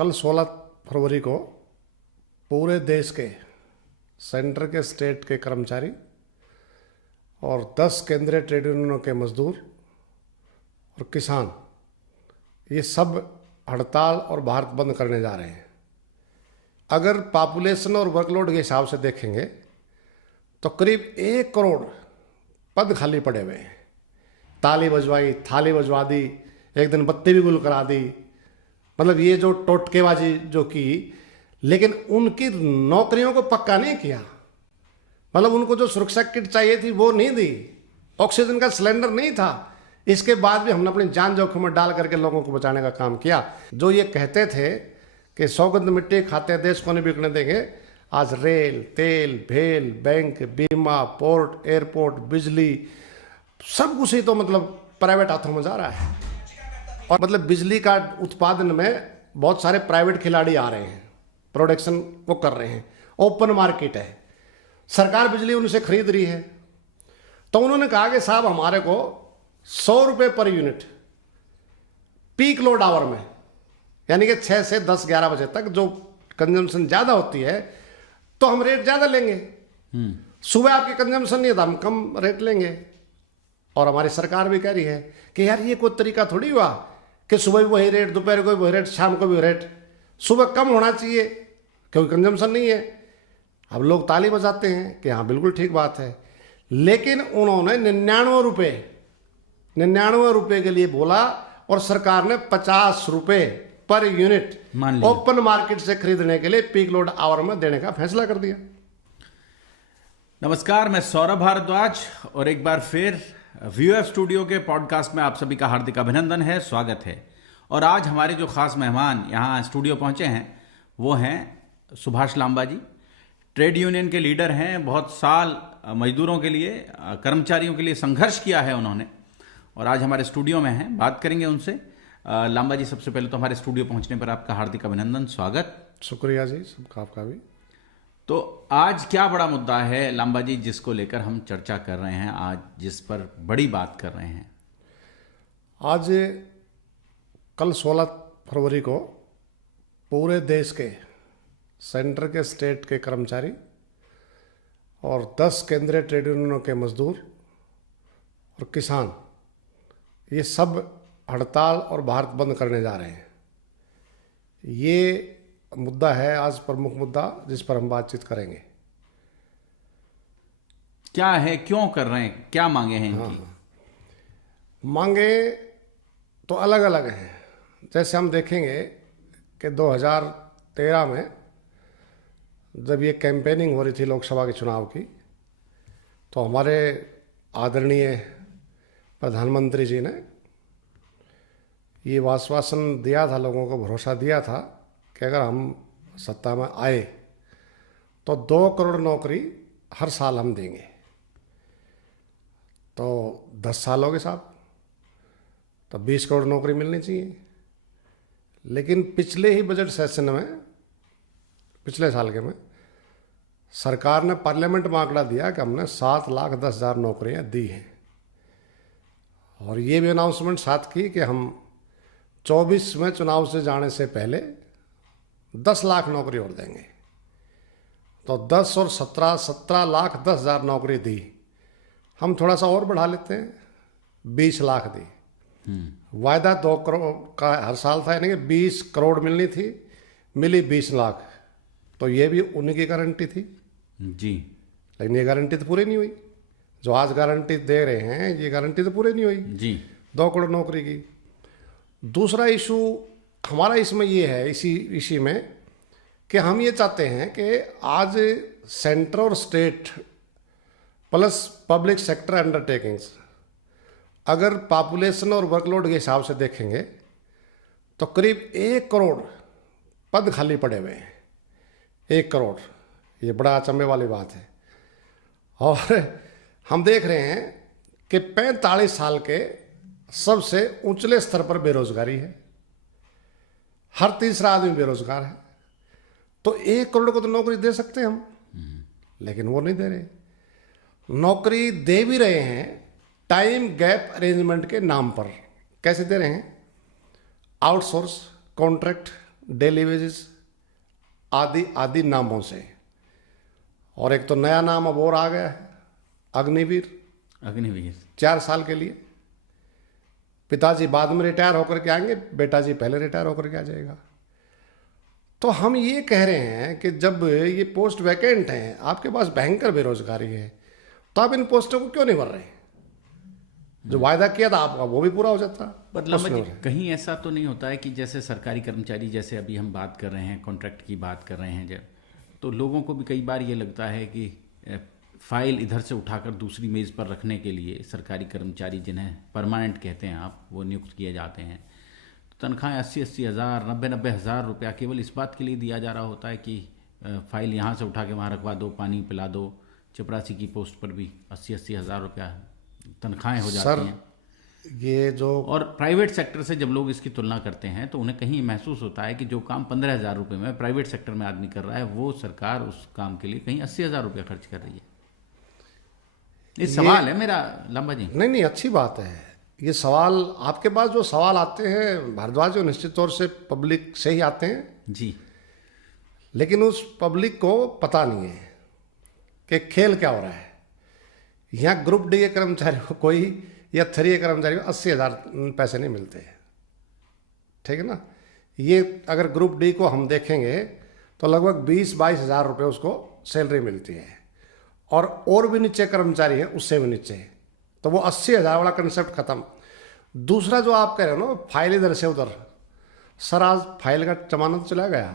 कल 16 फरवरी को पूरे देश के सेंटर के स्टेट के कर्मचारी और 10 केंद्रीय ट्रेड यूनियनों के मजदूर और किसान ये सब हड़ताल और भारत बंद करने जा रहे हैं। अगर पॉपुलेशन और वर्कलोड के हिसाब से देखेंगे तो करीब 1 करोड़ पद खाली पड़े हुए हैं। ताली बजवाई, थाली बजवा दी, एक दिन बत्ती भी गुल करा दी, मतलब ये जो टोटकेबाजी जो की, लेकिन उनकी नौकरियों को पक्का नहीं किया। मतलब उनको जो सुरक्षा किट चाहिए थी वो नहीं दी, ऑक्सीजन का सिलेंडर नहीं था। इसके बाद भी हमने अपनी जान जोखिम में डाल करके लोगों को बचाने का काम किया। जो ये कहते थे कि सौगंध मिट्टी खाते देश को नहीं बिकने देंगे, आज रेल, तेल, भेल, बैंक, बीमा, पोर्ट, एयरपोर्ट, बिजली, सब कुछ ही तो मतलब प्राइवेट हाथों में जा रहा है। और मतलब बिजली का उत्पादन में बहुत सारे प्राइवेट खिलाड़ी आ रहे हैं, प्रोडक्शन वो कर रहे हैं, ओपन मार्केट है, सरकार बिजली उनसे खरीद रही है। तो उन्होंने कहा कि साहब हमारे को 100 रुपये per unit peak load our में, यानी कि 6 से 10-11 बजे तक जो कंजम्पशन ज़्यादा होती है तो हम रेट ज़्यादा लेंगे। सुबह आपकी कंजम्पशन नहीं है तो हम कम रेट लेंगे। और हमारी सरकार भी कह रही है कि यार ये कोई तरीका थोड़ी हुआ कि सुबह भी वही रेट, दोपहर को भी वही रेट, शाम को भी रेट। सुबह कम होना चाहिए क्योंकि कंजम्पशन नहीं है। अब लोग ताली बजाते हैं कि हाँ बिल्कुल ठीक बात है, लेकिन उन्होंने 99 रुपये के लिए बोला और सरकार ने 50 रुपये पर यूनिट ओपन मार्केट से खरीदने के लिए पीक लोड आवर में देने का फैसला कर दिया। नमस्कार, मैं सौरभ भारद्वाज और एक बार फिर व्यूएफ स्टूडियो के पॉडकास्ट में आप सभी का हार्दिक अभिनंदन है, स्वागत है। और आज हमारे जो खास मेहमान यहाँ स्टूडियो पहुँचे हैं वो हैं सुभाष लांबा जी। ट्रेड यूनियन के लीडर हैं, बहुत साल मजदूरों के लिए, कर्मचारियों के लिए संघर्ष किया है उन्होंने, और आज हमारे स्टूडियो में हैं, बात करेंगे उनसे। लांबा जी, सबसे पहले तो हमारे स्टूडियो पहुँचने पर आपका हार्दिक अभिनंदन, स्वागत। शुक्रिया जी, सबका आपका भी। तो आज क्या बड़ा मुद्दा है लांबा जी जिसको लेकर हम चर्चा कर रहे हैं, आज जिस पर बड़ी बात कर रहे हैं? आज कल 16 फरवरी को पूरे देश के सेंटर के स्टेट के कर्मचारी और 10 केंद्रीय ट्रेड यूनियनों के मजदूर और किसान ये सब हड़ताल और भारत बंद करने जा रहे हैं। ये मुद्दा है आज प्रमुख मुद्दा जिस पर हम बातचीत करेंगे। क्या है, क्यों कर रहे हैं, क्या मांगे हैं इनकी? मांगे तो अलग अलग हैं। जैसे हम देखेंगे कि 2013 में जब ये कैंपेनिंग हो रही थी लोकसभा के चुनाव की, तो हमारे आदरणीय प्रधानमंत्री जी ने ये आश्वासन दिया था, लोगों को भरोसा दिया था कि अगर हम सत्ता में आए तो 2 करोड़ नौकरी हर साल हम देंगे। तो 10 साल हो गए साहब, तो 20 करोड़ नौकरी मिलनी चाहिए। लेकिन पिछले ही बजट सेशन में, पिछले साल के में, सरकार ने पार्लियामेंट में आंकड़ा दिया कि हमने 7,10,000 नौकरियां दी हैं। और ये भी अनाउंसमेंट साथ की कि हम 24 में चुनाव से जाने से पहले 10 लाख नौकरी और देंगे। तो 10 और 17,10,000 नौकरी दी। हम थोड़ा सा और बढ़ा लेते हैं, 20 लाख दी। वायदा 2 करोड़ का हर साल था, यानी कि 20 करोड़ मिलनी थी, मिली 20 लाख। तो ये भी उन्हीं की गारंटी थी जी, लेकिन ये गारंटी तो पूरी नहीं हुई। जो आज गारंटी दे रहे हैं ये गारंटी तो पूरी नहीं हुई जी, 2 करोड़ नौकरी की। दूसरा इशू हमारा इसमें ये है, इसी में, कि हम ये चाहते हैं कि आज सेंटर और state plus public sector undertakings अगर पॉपुलेशन और वर्कलोड के हिसाब से देखेंगे तो करीब 1 करोड़ पद खाली पड़े हुए हैं। 1 करोड़, ये बड़ा अचंभे वाली बात है। और हम देख रहे हैं कि 45 साल के सबसे ऊंचले स्तर पर बेरोजगारी है, हर तीसरा आदमी बेरोजगार है। तो 1 करोड़ को तो नौकरी दे सकते हैं हम, लेकिन वो नहीं दे रहे। नौकरी दे भी रहे हैं टाइम गैप अरेंजमेंट के नाम पर। कैसे दे रहे हैं? आउटसोर्स, कॉन्ट्रैक्ट डेली वेजेस आदि आदि नामों से। और एक तो नया नाम अब और आ गया है, अग्निवीर। अग्निवीर 4 साल के लिए। पिताजी बाद में रिटायर होकर के आएंगे, बेटा जी पहले रिटायर होकर के आ जाएगा। तो हम ये कह रहे हैं कि जब ये पोस्ट वैकेंट हैं, आपके पास भयंकर बेरोजगारी है, तो आप इन पोस्टों को क्यों नहीं भर रहे? जो वायदा किया था आपका वो भी पूरा हो जाता। पर लंबा जी, कहीं ऐसा तो नहीं होता है कि जैसे सरकारी कर्मचारी, जैसे अभी हम बात कर रहे हैं, कॉन्ट्रैक्ट की बात कर रहे हैं जब, तो लोगों को भी कई बार ये लगता है कि फाइल इधर से उठाकर दूसरी मेज़ पर रखने के लिए सरकारी कर्मचारी, जिन्हें परमानेंट कहते हैं आप, वो नियुक्त किए जाते हैं, तो तनख्वाहें 80-80 हज़ार, 90-90 हज़ार रुपया केवल इस बात के लिए दिया जा रहा होता है कि फाइल यहाँ से उठा के वहाँ रखवा दो, पानी पिला दो। चपरासी की पोस्ट पर भी 80-80 हज़ार रुपया तनख्वाहें हो जाती हैं। ये जो और प्राइवेट सेक्टर से जब लोग इसकी तुलना करते हैं तो उन्हें कहीं महसूस होता है कि जो काम 15,000 रुपये में प्राइवेट सेक्टर में आदमी कर रहा है, वो सरकार उस काम के लिए कहीं 80,000 रुपया खर्च कर रही है। ये सवाल है मेरा लंबा जी। नहीं, अच्छी बात है ये सवाल। आपके पास जो सवाल आते हैं भारद्वाज, जो निश्चित तौर से पब्लिक से ही आते हैं जी, लेकिन उस पब्लिक को पता नहीं है कि खेल क्या हो रहा है। यहाँ ग्रुप डी के कर्मचारी को कोई, या 3 के कर्मचारी को 80,000 पैसे नहीं मिलते, ठीक है ना। ये अगर ग्रुप डी को हम देखेंगे तो लगभग 20-22 हज़ार रुपये उसको सैलरी मिलती है, और भी नीचे कर्मचारी हैं उससे भी नीचे, तो वो 80,000 वाला कंसेप्ट खत्म। दूसरा जो आप कह रहे हो ना, फाइल इधर से उधर, सर आज फाइल का जमाना तो चला गया।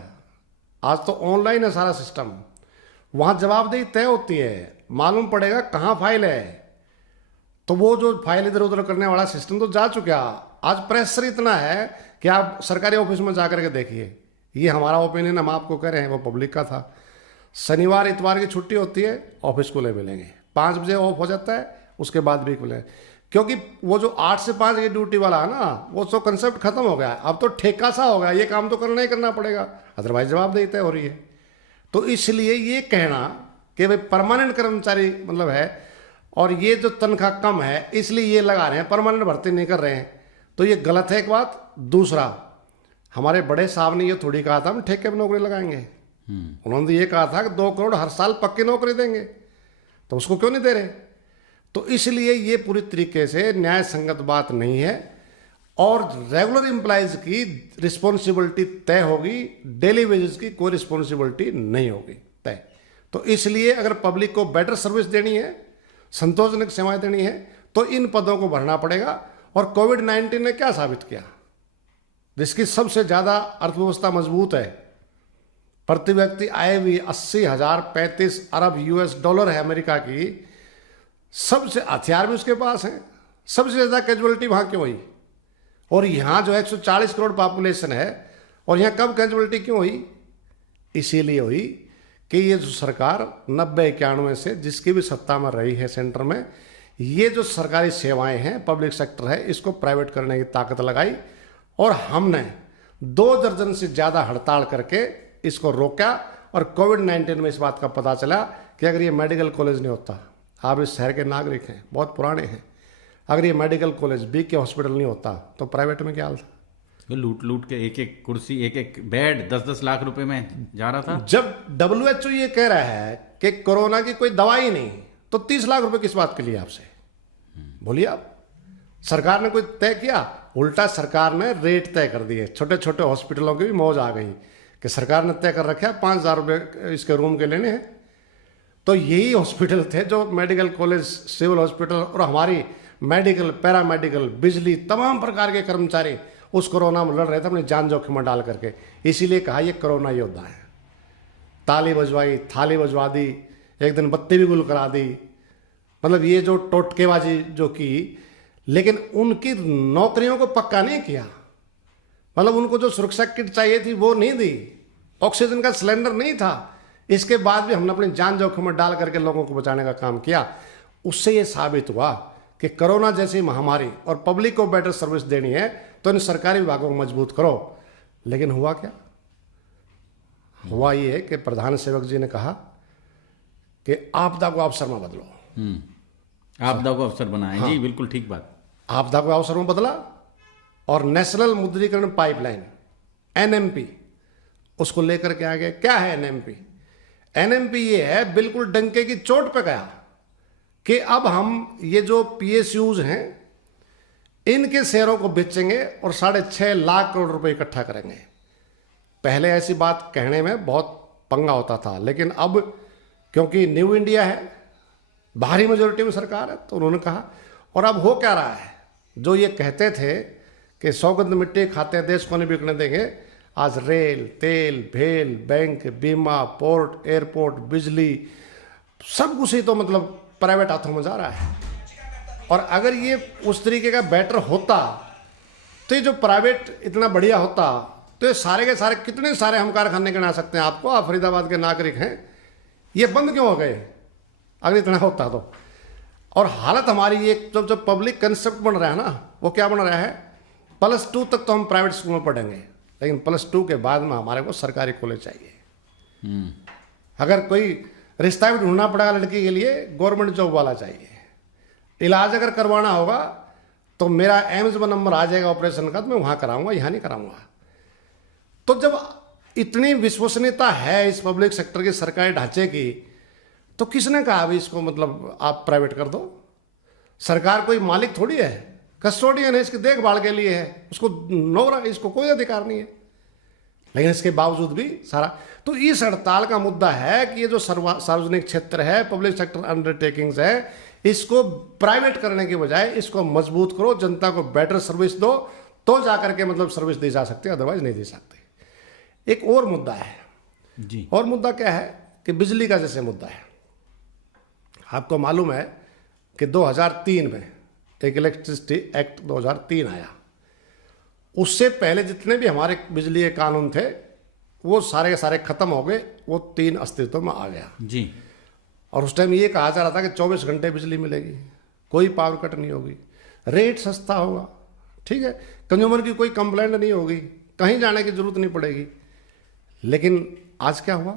आज तो ऑनलाइन है सारा सिस्टम, वहाँ जवाबदेही तय होती है, मालूम पड़ेगा कहाँ फाइल है। तो वो जो फाइल इधर उधर करने वाला सिस्टम तो जा चुका। आज प्रेशर इतना है कि आप सरकारी ऑफिस में जा करके देखिए। ये हमारा ओपिनियन हम आपको कह रहे हैं, वो पब्लिक का था। शनिवार इतवार की छुट्टी होती है, ऑफिस खुले मिलेंगे, 5 बजे ऑफ हो जाता है, उसके बाद भी खुले। क्योंकि वो जो 8 से 5 की ड्यूटी वाला है ना, वो तो कंसेप्ट खत्म हो गया है। अब तो ठेका सा हो गया, ये काम तो करना ही करना पड़ेगा, अदरवाइज जवाबदेही तय हो रही है। तो इसलिए ये कहना कि भाई परमानेंट कर्मचारी मतलब है और ये जो तनख्वाह कम है इसलिए ये लगा रहे हैं, परमानेंट भर्ती नहीं कर रहे हैं, तो ये गलत है एक बात। दूसरा, हमारे बड़े साहब ने ये थोड़ी कहा था हम ठेके पर नौकरी लगाएंगे। उन्होंने ये कहा था कि 2 करोड़ हर साल पक्की नौकरी देंगे, तो उसको क्यों नहीं दे रहे? तो इसलिए ये पूरी तरीके से न्याय संगत बात नहीं है। और रेगुलर एम्प्लॉयज की रिस्पॉन्सिबिलिटी तय होगी, डेली वेजेस की कोई रिस्पॉन्सिबिलिटी नहीं होगी तय। तो इसलिए अगर पब्लिक को बेटर सर्विस देनी है, संतोषजनक सेवाएं देनी है, तो इन पदों को भरना पड़ेगा। और कोविड-19 ने क्या साबित किया? जिसकी सबसे ज़्यादा अर्थव्यवस्था मजबूत है, प्रति व्यक्ति आय भी 80,035 अरब $US है अमेरिका की, सबसे हथियार भी उसके पास हैं, सबसे ज़्यादा कैजुअलिटी वहाँ क्यों हुई? और यहाँ जो 140 करोड़ पॉपुलेशन है, और यहाँ कब कैजुअलिटी क्यों हुई? इसीलिए हुई कि ये जो सरकार 90-91 से जिसकी भी सत्ता में रही है सेंटर में, ये जो सरकारी सेवाएं हैं, पब्लिक सेक्टर है, इसको प्राइवेट करने की ताकत लगाई। और हमने 2 दर्जन से ज़्यादा हड़ताल करके इसको रोका। और कोविड-19 में इस बात का पता चला कि अगर ये मेडिकल कॉलेज नहीं होता, आप इस शहर के नागरिक हैं, बहुत पुराने हैं, अगर ये मेडिकल कॉलेज BK हॉस्पिटल नहीं होता तो प्राइवेट में क्या हाल था? लूट लूट के एक कुर्सी, एक बेड 10-10 लाख रुपए में जा रहा था। जब WHO ये कह रहा है कि कोरोना की कोई दवाई नहीं, तो 30 लाख रुपए किस बात के लिए आपसे? बोलिए आप। सरकार ने कोई तय किया? उल्टा सरकार ने रेट तय कर दिए। छोटे छोटे हॉस्पिटलों की भी मौज आ गई कि सरकार ने तय कर रखा है 5,000 रुपये इसके रूम के लेने हैं। तो यही हॉस्पिटल थे जो मेडिकल कॉलेज, सिविल हॉस्पिटल और हमारी मेडिकल, पैरामेडिकल, बिजली, तमाम प्रकार के कर्मचारी उस कोरोना में लड़ रहे थे अपनी जान जोखिम में डाल करके। इसीलिए कहा ये कोरोना योद्धा है। ताली बजवाई, थाली बजवा दी, एक दिन बत्ती भी गुल करा दी, मतलब ये जो टोटकेबाजी जो की, लेकिन उनकी नौकरियों को पक्का नहीं किया। मतलब उनको जो सुरक्षा किट चाहिए थी वो नहीं दी, ऑक्सीजन का सिलेंडर नहीं था। इसके बाद भी हमने अपनी जान जोखिम में डाल करके लोगों को बचाने का काम किया। उससे ये साबित हुआ कि कोरोना जैसी महामारी और पब्लिक को बेटर सर्विस देनी है तो इन सरकारी विभागों को मजबूत करो। लेकिन हुआ क्या? हुआ ये कि प्रधान सेवक जी ने कहा कि आपदा को अवसर में बदलो। आपदा को अवसर बनाएं। हाँ। जी बिल्कुल ठीक बात। आपदा को अवसर में बदला और नेशनल मुद्रीकरण पाइपलाइन NMP उसको लेकर के आ गए। क्या है एनएमपी? एनएमपी ये है, बिल्कुल डंके की चोट पे गया कि अब हम ये जो पीएसयूज हैं इनके शेयरों को बेचेंगे और 6.5 लाख करोड़ रुपए इकट्ठा करेंगे। पहले ऐसी बात कहने में बहुत पंगा होता था, लेकिन अब क्योंकि न्यू इंडिया है, भारी मेजोरिटी में सरकार है, तो उन्होंने कहा। और अब हो क्या रहा है, जो ये कहते थे कि सौगंध मिट्टी खाते हैं देश को नहीं बिकने देंगे, आज रेल, तेल, भेल, बैंक, बीमा, पोर्ट, एयरपोर्ट, बिजली, सब कुछ ही तो मतलब प्राइवेट हाथों में जा रहा है। और अगर ये उस तरीके का बेटर होता तो ये जो प्राइवेट इतना बढ़िया होता तो ये सारे के सारे कितने सारे हम कारखाने गिना सकते हैं आपको। आप फरीदाबाद के नागरिक हैं, ये बंद क्यों हो गए अगर इतना होता तो। और हालत हमारी ये जो पब्लिक कंसेप्ट बन रहा है ना, वो क्या बन रहा है, +2 तक तो हम प्राइवेट स्कूल में पढ़ेंगे, लेकिन +2 के बाद में हमारे को सरकारी कॉलेज चाहिए। अगर कोई रिश्ता भी ढूंढना पड़ेगा लड़की के लिए, गवर्नमेंट जॉब वाला चाहिए। इलाज अगर करवाना होगा तो मेरा एम्स में नंबर आ जाएगा ऑपरेशन का, तो मैं वहाँ कराऊंगा, यहाँ नहीं कराऊंगा। तो जब इतनी विश्वसनीयता है इस पब्लिक सेक्टर के सरकारी ढांचे की, तो किसने कहा अभी इसको मतलब आप प्राइवेट कर दो? सरकार कोई मालिक थोड़ी है, कस्टोडियन है, इसकी देखभाल के लिए है, उसको नौरा, इसको कोई अधिकार नहीं है। लेकिन इसके बावजूद भी सारा, तो इस हड़ताल का मुद्दा है कि ये जो सार्वजनिक क्षेत्र है, पब्लिक सेक्टर अंडरटेकिंग्स है, इसको प्राइवेट करने के बजाय इसको मजबूत करो, जनता को बेटर सर्विस दो, तो जाकर के मतलब सर्विस दी जा सकती है, अदरवाइज नहीं दी सकती। एक और मुद्दा है जी, और मुद्दा क्या है कि बिजली का जैसे मुद्दा है। आपको मालूम है कि 2003 में एक इलेक्ट्रिसिटी एक्ट 2003 आया। उससे पहले जितने भी हमारे बिजली के कानून थे वो सारे के सारे खत्म हो गए, वो 3 अस्तित्व में आ गया जी। और उस टाइम ये कहा जा रहा था कि 24 घंटे बिजली मिलेगी, कोई पावर कट नहीं होगी, रेट सस्ता होगा, ठीक है, कंज्यूमर की कोई कंप्लेंट नहीं होगी, कहीं जाने की जरूरत नहीं पड़ेगी। लेकिन आज क्या हुआ?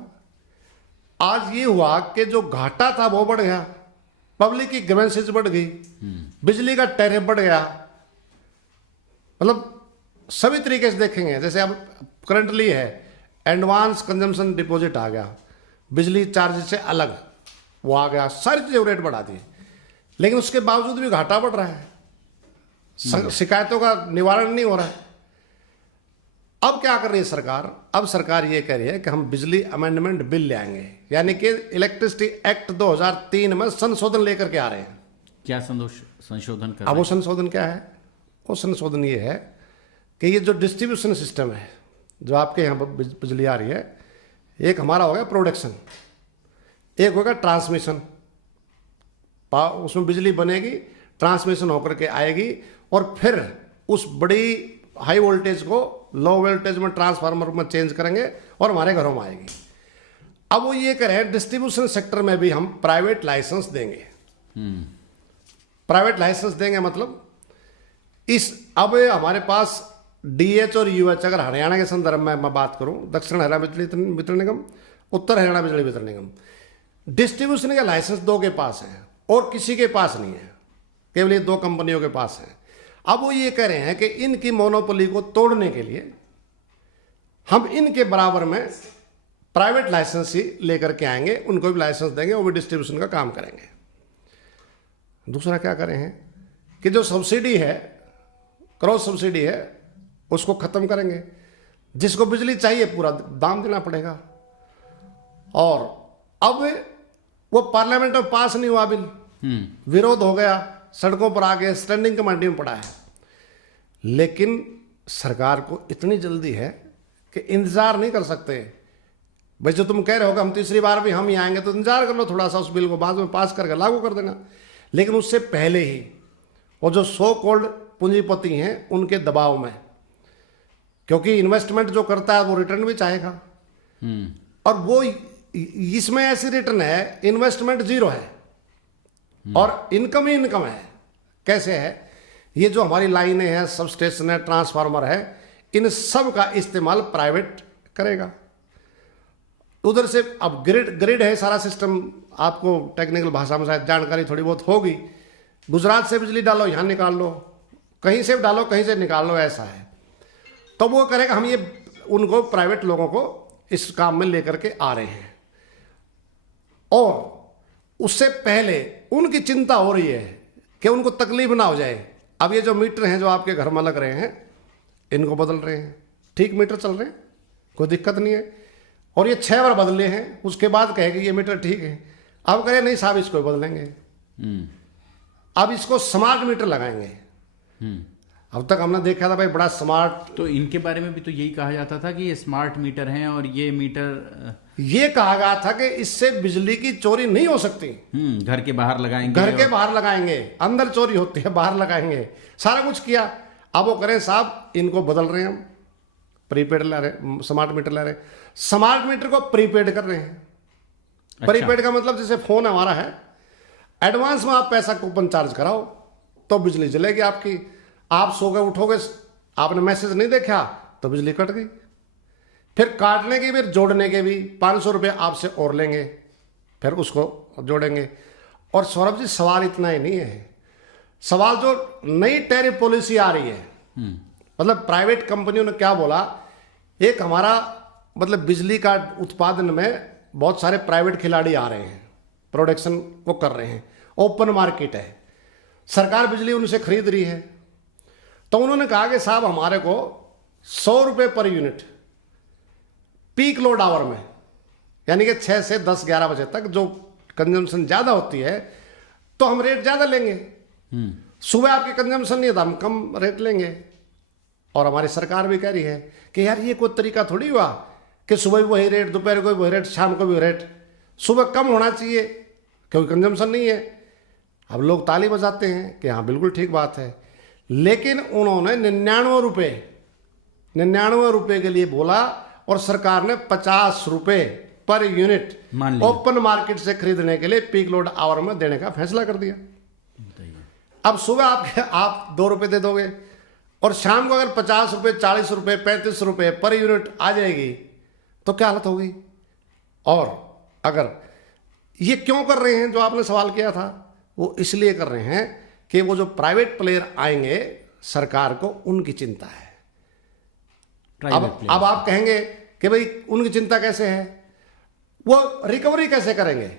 आज ये हुआ कि जो घाटा था वो बढ़ गया, पब्लिक की ग्रीवेंसेस बढ़ गई, बिजली का टैरिफ बढ़ गया। मतलब सभी तरीके से देखेंगे, जैसे अब करंटली है एडवांस कंजम्पशन डिपॉजिट आ गया, बिजली चार्ज से अलग वो आ गया, सारी चीजें रेट बढ़ा दी, लेकिन उसके बावजूद भी घाटा बढ़ रहा है, शिकायतों का निवारण नहीं हो रहा है। अब क्या कर रही है सरकार? अब सरकार ये कह रही है कि हम बिजली अमेंडमेंट बिल ले आएंगे, यानी कि इलेक्ट्रिसिटी एक्ट 2003 में संशोधन लेकर के आ रहे हैं। क्या संशोधन कर अब वो संशोधन क्या है? वो संशोधन ये है कि ये जो डिस्ट्रीब्यूशन सिस्टम है, जो आपके यहाँ बिजली आ रही है, एक हमारा हो गया प्रोडक्शन, एक होगा ट्रांसमिशन, उसमें बिजली बनेगी, ट्रांसमिशन होकर के आएगी और फिर उस बड़ी हाई वोल्टेज को लो वोल्टेज में ट्रांसफार्मर में चेंज करेंगे और हमारे घरों में आएगी। अब वो ये कह रहे हैं डिस्ट्रीब्यूशन सेक्टर में भी हम प्राइवेट लाइसेंस देंगे। प्राइवेट लाइसेंस देंगे मतलब इस, अब हमारे पास डीएच और यूएच, अगर हरियाणा के संदर्भ में मैं बात करूं, दक्षिण हरियाणा बिजली वितरण निगम, उत्तर हरियाणा बिजली वितरण निगम, डिस्ट्रीब्यूशन का लाइसेंस 2 के पास है और किसी के पास नहीं है, केवल ये 2 कंपनियों के पास है। अब वो ये कह रहे हैं कि इनकी मोनोपोली को तोड़ने के लिए हम इनके बराबर में प्राइवेट लाइसेंस ही लेकर के आएंगे, उनको भी लाइसेंस देंगे, वो भी डिस्ट्रीब्यूशन का काम करेंगे। दूसरा क्या कर रहे हैं कि जो सब्सिडी है, क्रॉस सब्सिडी है, उसको खत्म करेंगे, जिसको बिजली चाहिए पूरा दाम देना पड़ेगा। और अब वो पार्लियामेंट में पास नहीं हुआ बिल, विरोध हो गया, सड़कों पर आ गए, स्टैंडिंग कमेटी में पड़ा है। लेकिन सरकार को इतनी जल्दी है कि इंतजार नहीं कर सकते। भाई जो तुम कह रहे हो कि हम तीसरी बार भी हम ही आएंगे, तो इंतजार कर लो थोड़ा सा, उस बिल को बाद में पास करके लागू कर देना। लेकिन उससे पहले ही वो जो सो कॉल्ड पूंजीपति हैं उनके दबाव में, क्योंकि इन्वेस्टमेंट जो करता है वो रिटर्न भी चाहेगा, और वो इसमें ऐसी रिटर्न है, इन्वेस्टमेंट 0 है और इनकम ही इनकम है। कैसे है? ये जो हमारी लाइनें हैं, सब स्टेशन है, ट्रांसफार्मर है, इन सब का इस्तेमाल प्राइवेट करेगा। उधर से अब ग्रिड है सारा सिस्टम, आपको टेक्निकल भाषा में शायद जानकारी थोड़ी बहुत होगी। गुजरात से बिजली डालो, यहाँ निकाल लो, कहीं से डालो, कहीं से निकाल लो, ऐसा है। तो वो करेगा, हम ये उनको प्राइवेट लोगों को इस काम में लेकर के आ रहे हैं, और उससे पहले उनकी चिंता हो रही है कि उनको तकलीफ ना हो जाए। अब ये जो मीटर हैं जो आपके घर में लग रहे हैं, इनको बदल रहे हैं, ठीक मीटर चल रहे हैं, कोई दिक्कत नहीं है, और ये 6 बार बदले हैं, उसके बाद कहेंगे ये मीटर ठीक है। अब कहे नहीं साहब इसको बदलेंगे, अब इसको स्मार्ट मीटर लगाएंगे। अब तक हमने देखा था भाई बड़ा स्मार्ट, तो इनके बारे में भी तो यही कहा जाता था कि ये स्मार्ट मीटर हैं और ये मीटर ये कहा गया था कि इससे बिजली की चोरी नहीं हो सकती। घर के बाहर लगाएंगे, घर के बाहर लगाएंगे, अंदर चोरी होती है, बाहर लगाएंगे, सारा कुछ किया। अब वो करें साहब इनको बदल रहे हैं, हम प्रीपेड ला रहे, स्मार्ट मीटर ला रहे हैं, स्मार्ट मीटर को प्रीपेड कर रहे हैं। अच्छा। प्रीपेड का मतलब जैसे फोन हमारा है, एडवांस में आप पैसा कूपन चार्ज कराओ तो बिजली जलेगी आपकी। आप सो के उठोगे, आपने मैसेज नहीं देखा तो बिजली कट गई। फिर काटने के भी जोड़ने के भी 500 रुपये आपसे और लेंगे, फिर उसको जोड़ेंगे। और सौरभ जी सवाल इतना ही नहीं है, सवाल जो नई टैरिफ पॉलिसी आ रही है, मतलब प्राइवेट कंपनियों ने क्या बोला, एक हमारा मतलब बिजली का उत्पादन में बहुत सारे प्राइवेट खिलाड़ी आ रहे हैं, प्रोडक्शन वो कर रहे हैं, ओपन मार्केट है, सरकार बिजली उनसे खरीद रही है। तो उन्होंने कहा कि साहब हमारे को 100 रुपये per unit peak load our में, यानी कि 6 से 10-11 बजे तक जो कंजम्पशन ज़्यादा होती है तो हम रेट ज़्यादा लेंगे। सुबह आपकी कंजम्पशन नहीं है तो हम कम रेट लेंगे। और हमारी सरकार भी कह रही है कि यार ये कोई तरीका थोड़ी हुआ कि सुबह भी वही रेट, दोपहर को भी वही रेट, शाम को भी रेट। सुबह कम होना चाहिए क्योंकि कंजम्पशन नहीं है। अब लोग ताली बजाते हैं कि हाँ बिल्कुल ठीक बात है, लेकिन उन्होंने 99 रुपये के लिए बोला और सरकार ने 50 रुपये पर यूनिट ओपन मार्केट से खरीदने के लिए पीक लोड आवर में देने का फैसला कर दिया। अब सुबह आप 2 रुपये दे दोगे और शाम को अगर 50 रुपये, 40 रुपये, 35 रुपये पर यूनिट आ जाएगी तो क्या हालत होगी। और अगर ये क्यों कर रहे हैं, जो आपने सवाल किया था, वो इसलिए कर रहे हैं कि वो जो प्राइवेट प्लेयर आएंगे सरकार को उनकी चिंता है। अब आप कहेंगे कि भाई उनकी चिंता कैसे है, वो रिकवरी कैसे करेंगे।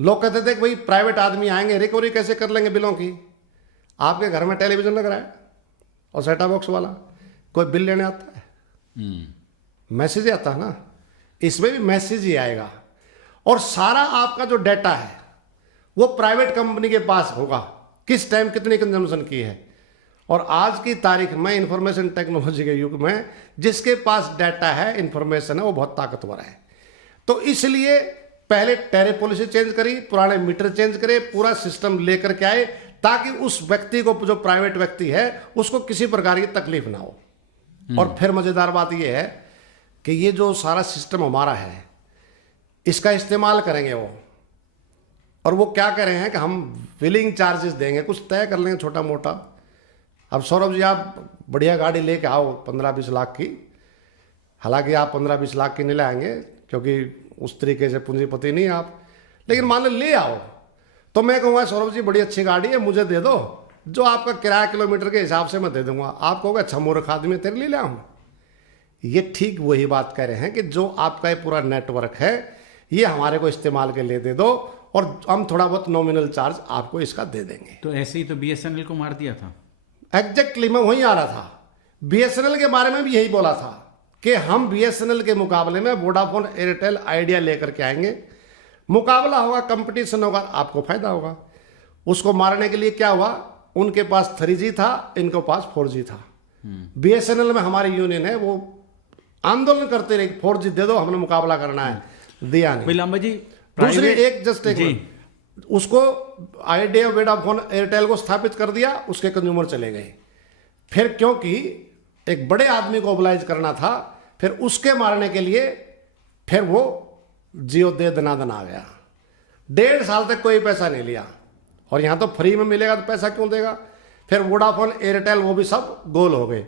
लोग कहते थे कि भाई प्राइवेट आदमी आएंगे रिकवरी कैसे कर लेंगे बिलों की। आपके घर में टेलीविजन लग रहा है और सेटअप बॉक्स वाला, कोई बिल लेने आता है, मैसेज आता है ना, इसमें भी मैसेज ही आएगा और सारा आपका जो डाटा है वो प्राइवेट कंपनी के पास होगा, किस टाइम कितनी कंजम्पशन की है। और आज की तारीख में इंफॉर्मेशन टेक्नोलॉजी के युग में जिसके पास डाटा है, इंफॉर्मेशन है, वो बहुत ताकतवर है। तो इसलिए पहले टैरिफ पॉलिसी चेंज करी, पुराने मीटर चेंज करे, पूरा सिस्टम लेकर के आए ताकि उस व्यक्ति को, जो प्राइवेट व्यक्ति है, उसको किसी प्रकार की तकलीफ ना हो। और फिर मजेदार बात यह है कि ये जो सारा सिस्टम हमारा है इसका इस्तेमाल करेंगे वो, और वो क्या कह रहे हैं कि हम बिलिंग चार्जेस देंगे, कुछ तय कर लेंगे छोटा मोटा। अब सौरभ जी आप बढ़िया गाड़ी लेके आओ 15-20 लाख की, हालांकि आप 15-20 लाख की नहीं लाएंगे क्योंकि उस तरीके से पूंजीपति नहीं आप, लेकिन मान लो ले आओ तो मैं कहूँगा सौरभ जी बड़ी अच्छी गाड़ी है, मुझे दे दो, जो आपका किराया किलोमीटर के हिसाब से मैं दे दूंगा। आप कहोगे अच्छा मूर्ख आदमी तेरे लिए ले आऊँ। ये ठीक वही बात कह रहे हैं कि जो आपका ये पूरा नेटवर्क है ये हमारे को इस्तेमाल के लिए दे दो और हम थोड़ा बहुत नॉमिनल चार्ज आपको इसका दे देंगे। तो ऐसे ही तो बीएसएनएल को मार दिया था। एग्जैक्टली मैं वहीं आ रहा था, बीएसएनएल के बारे में भी यही बोला था कि हम बीएसएनएल के मुकाबले में वोडाफोन, एयरटेल, आइडिया लेकर के आएंगे, मुकाबला होगा, कंपटीशन होगा, आपको फायदा होगा। उसको मारने के लिए क्या हुआ, उनके पास 3G था, इनके पास 4G था। बीएसएनएल में हमारी यूनियन है वो आंदोलन करते रहे 4G दे दो, हमने मुकाबला करना है, दिया नहीं। लांबा जी दूसरी एक उसको आइडिया, वोडाफोन, एयरटेल को स्थापित कर दिया, उसके कंज्यूमर चले गए। फिर क्योंकि एक बड़े आदमी को ओबलाइज करना था, फिर उसके मारने के लिए फिर वो जियो दे दनादन आ गया। 1.5 साल तक कोई पैसा नहीं लिया और यहाँ तो फ्री में मिलेगा तो पैसा क्यों देगा। फिर वोडाफोन, एयरटेल वो भी सब गोल हो गए।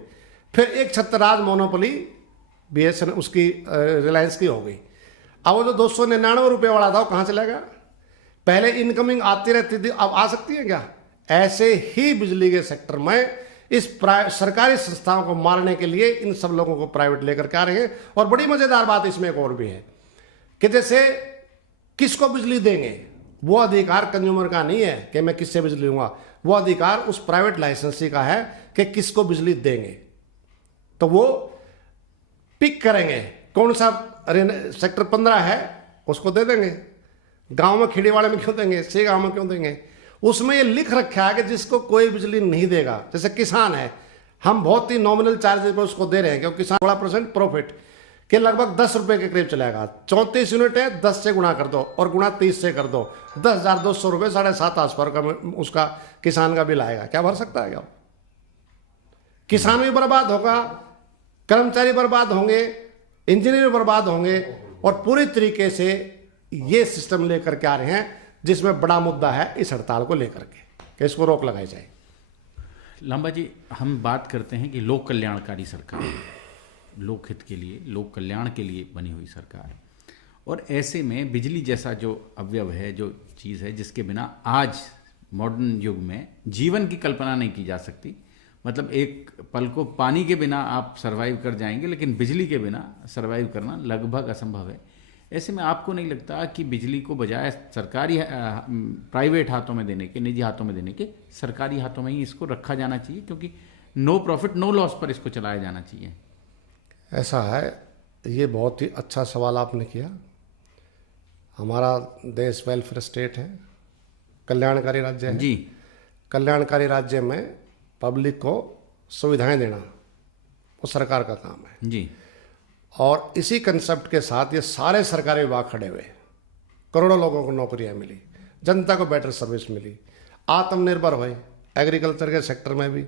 फिर एक छत्रराज मोनोपोली बीएसएनएल उसकी रिलायंस की हो गई। अब वो जो 299 रुपये वाला था वो कहाँ चला गया। पहले इनकमिंग आती रहती थी, अब आ सकती है क्या। ऐसे ही बिजली के सेक्टर में इस सरकारी संस्थाओं को मारने के लिए इन सब लोगों को प्राइवेट लेकर के आ रहे हैं। और बड़ी मजेदार बात इसमें एक और भी है कि जैसे किसको बिजली देंगे, वो अधिकार कंज्यूमर का नहीं है कि मैं किससे बिजली लूंगा, वो अधिकार उस प्राइवेट लाइसेंसी का है कि किसको बिजली देंगे। तो वो पिक करेंगे कौन सा सेक्टर 15 है उसको दे देंगे, गांव में खेड़ीवाड़े में क्यों देंगे, से गांव में क्यों देंगे। उसमें ये लिख रखा है कि जिसको कोई बिजली नहीं देगा, जैसे किसान है, हम बहुत ही नॉमिनल चार्जेस पर उसको दे रहे हैं क्योंकि किसान बड़ा परसेंट प्रॉफिट के लगभग 10 रुपए के करीब चलेगा। 34 यूनिट है, 10 से गुणा कर दो और गुणा 30 से कर दो, 10,200 रुपये 7.5 आसपास का उसका किसान का बिल आएगा। क्या भर सकता है क्या? किसान भी बर्बाद होगा, कर्मचारी बर्बाद होंगे, इंजीनियर बर्बाद होंगे। और पूरी तरीके से ये सिस्टम लेकर के आ रहे हैं जिसमें बड़ा मुद्दा है इस हड़ताल को लेकर के कि इसको रोक लगाई जाए। लांबा जी, हम बात करते हैं कि लोक कल्याणकारी सरकार, लोक हित के लिए, लोक कल्याण के लिए बनी हुई सरकार, और ऐसे में बिजली जैसा जो अवयव है, जो चीज़ है जिसके बिना आज मॉडर्न युग में जीवन की कल्पना नहीं की जा सकती। मतलब एक पल को पानी के बिना आप सरवाइव कर जाएंगे, लेकिन बिजली के बिना सरवाइव करना लगभग असंभव है। ऐसे में आपको नहीं लगता कि बिजली को बजाय सरकारी प्राइवेट हाथों में देने के, निजी हाथों में देने के, सरकारी हाथों में ही इसको रखा जाना चाहिए, क्योंकि नो प्रॉफिट नो लॉस पर इसको चलाया जाना चाहिए? ऐसा है, ये बहुत ही अच्छा सवाल आपने किया। हमारा देश वेलफेयर स्टेट है, कल्याणकारी राज्य है जी। कल्याणकारी राज्य में पब्लिक को सुविधाएं देना वो सरकार का काम है जी। और इसी कंसेप्ट के साथ ये सारे सरकारी विभाग खड़े हुए, करोड़ों लोगों को नौकरियां मिली, जनता को बेटर सर्विस मिली, आत्मनिर्भर हुए। एग्रीकल्चर के सेक्टर में भी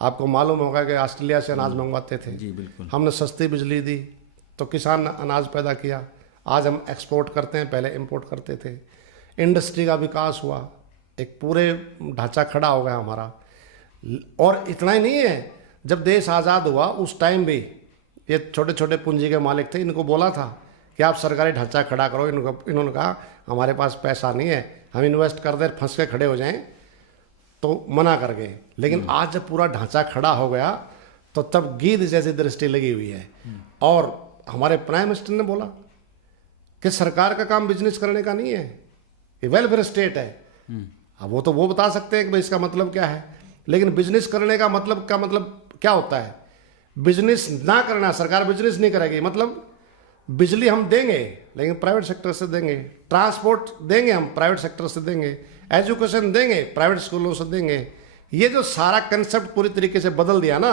आपको मालूम होगा कि ऑस्ट्रेलिया से अनाज मंगवाते थे, जी बिल्कुल, हमने सस्ती बिजली दी तो किसान अनाज पैदा किया। आज हम एक्सपोर्ट करते हैं, पहले इंपोर्ट करते थे। इंडस्ट्री का विकास हुआ, एक पूरे ढांचा खड़ा हो गया हमारा। और इतना ही नहीं है, जब देश आज़ाद हुआ उस टाइम भी ये छोटे छोटे पूंजी के मालिक थे, इनको बोला था कि आप सरकारी ढांचा खड़ा करो। इन्होंने कहा हमारे पास पैसा नहीं है, हम इन्वेस्ट कर दे फंस के खड़े हो जाएं, तो मना कर गए। लेकिन आज जब पूरा ढांचा खड़ा हो गया तो तब गीध जैसी दृष्टि लगी हुई है। और हमारे प्राइम मिनिस्टर ने बोला कि सरकार का काम बिजनेस करने का नहीं है, ये वेलफेयर स्टेट है। अब वो तो वो बता सकते हैं कि भाई इसका मतलब क्या है, लेकिन बिजनेस करने का मतलब क्या होता है? बिजनेस ना करना, सरकार बिजनेस नहीं करेगी, मतलब बिजली हम देंगे लेकिन प्राइवेट सेक्टर से देंगे, ट्रांसपोर्ट देंगे हम प्राइवेट सेक्टर से देंगे, एजुकेशन देंगे प्राइवेट स्कूलों से देंगे। ये जो सारा कंसेप्ट पूरी तरीके से बदल दिया ना,